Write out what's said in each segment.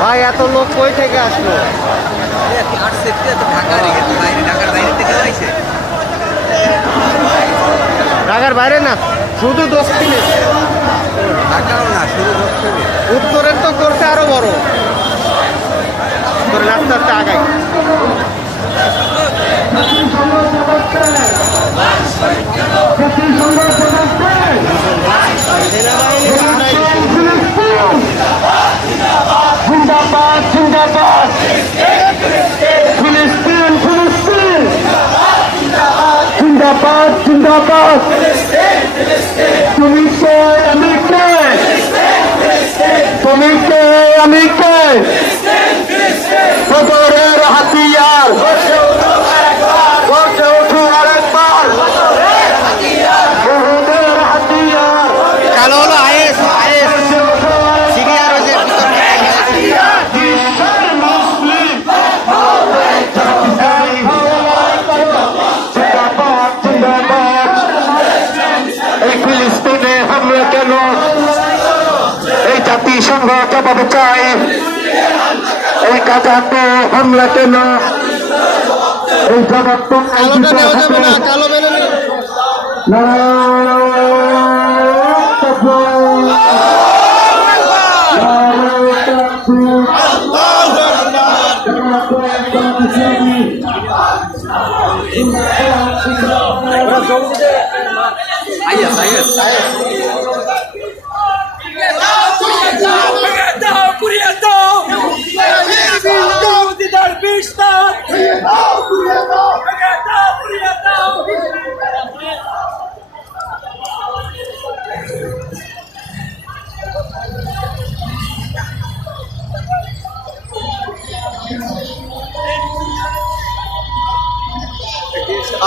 ভাই এত লোক কই থেকে আসলো? ঢাকার বাইরে না শুধু দক্ষিণে। ঢাকাও না শুধু দক্ষিণে। উত্তরের তো করতে আরও বড়। জিন্দাবাদ। জাতিসংঘ জবাব চাই এই কাজাতে হামলা কেন এই জবাব তো কালোটা নেওয়া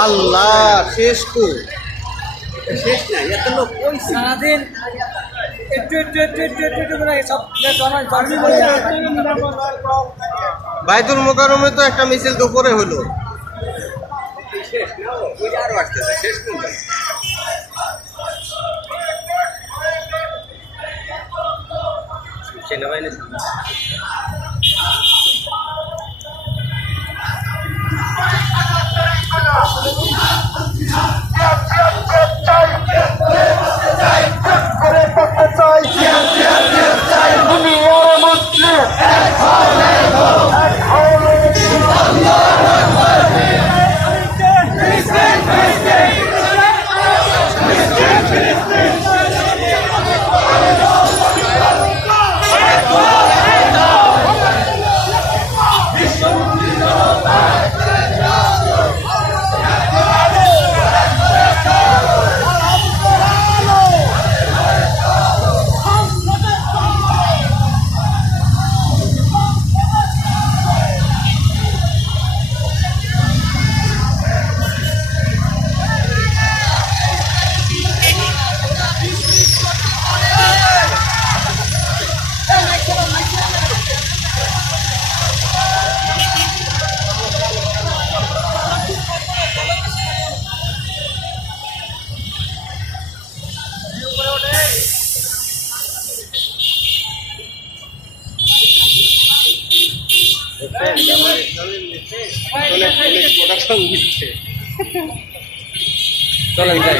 আল্লাহ শেষ কু শেষ না এত লোক ওই সারাদিন একটু একটু একটু একটু একটু একটু করে সব জমা জমি বলে বাইতুল মোকারমে তো একটা মিছিল দুপুরে হলো। শেষ কোনটা সেনাবাহিনী চলেন যাই।